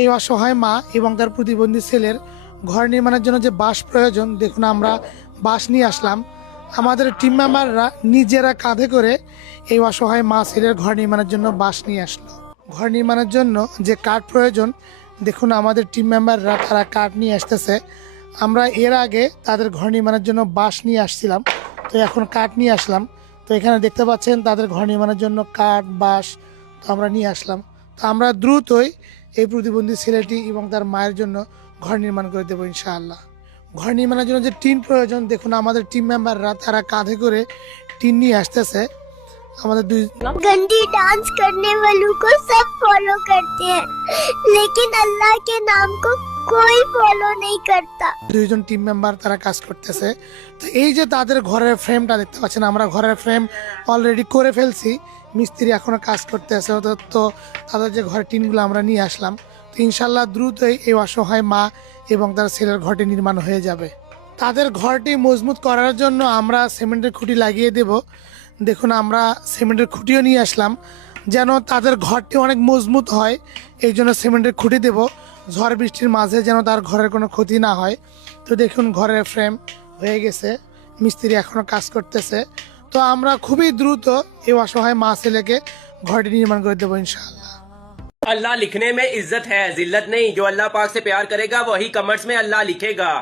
এই অসহায় মা এবং তার প্রতিবন্ধী ছেলের ঘর নির্মাণের জন্য যে বাঁশ প্রয়োজন, দেখুন আমরা বাঁশ নিয়ে আসলাম। আমাদের টিম মেম্বাররা নিজেরা কাঁধে করে এই অসহায় মা ছেলের ঘর নির্মাণের জন্য বাঁশ নিয়ে আসলো। ঘর নির্মাণের জন্য যে কাঠ প্রয়োজন, দেখুন আমাদের টিম মেম্বাররা তারা কাঠ নিয়ে আসতেছে। আমরা এর আগে তাদের ঘর নির্মাণের জন্য বাঁশ নিয়ে আসছিলাম, তো এখন কাঠ নিয়ে আসলাম। তো এখানে দেখতে পাচ্ছেন তাদের ঘর নির্মাণের জন্য কাঠ বাঁশ তো আমরা নিয়ে আসলাম। তো আমরা দ্রুতই এই প্রতিবন্ধী ছেলেটি এবং তার মায়ের জন্য ঘর নির্মাণ করে দেবো ইনশাআল্লাহ। ঘর নির্মাণের জন্য যে টিন প্রয়োজন, দেখুন আমাদের টিম মেম্বাররা তারা কাঁধে করে টিন নিয়ে আসতেছে। আমাদের गंदी डांस करने वालों को सब फॉलो करते हैं, लेकिन अल्लाह के नाम को कोई फॉलो नहीं करता। দুইজন টিম মেম্বার তারা কাজ করতেছে। তো এই যে তাদের ঘরের ফ্রেমটা দেখতে পাচ্ছেন, আমরা ঘরের ফ্রেম অলরেডি করে ফেলছি, মিস্ত্রি এখনো কাজ করতেছে। তো তাদের যে ঘরের টিনগুলো আমরা নিয়ে আসলাম, তো ইনশাল্লাহ দ্রুতই এই অসহায় মা এবং তার ছেলের ঘরটি নির্মাণ হয়ে যাবে। তাদের ঘরটি মজবুত করার জন্য আমরা সিমেন্টের খুঁটি লাগিয়ে দেব। দেখুন আমরা সিমেন্টের খুঁটিও নিয়ে আসলাম, যেন তাদের ঘরটি অনেক মজবুত হয়। এই জন্য সিমেন্টের খুঁটি দেব, ঝড় বৃষ্টির মাঝে যেন তার ঘরের কোনো ক্ষতি না হয়। তো দেখুন ঘরের ফ্রেম হয়ে গেছে, মিস্ত্রি এখনও কাজ করতেছে। তো আমরা খুবই দ্রুত এই অসহায় মা ছেলেকে ঘরটি নির্মাণ করে দেবো ইনশাআল্লাহ। अल्लाह लिखने में इज्जत है, जिल्लत नहीं। जो अल्लाह पाक से प्यार करेगा वही कमेंट्स में अल्लाह लिखेगा।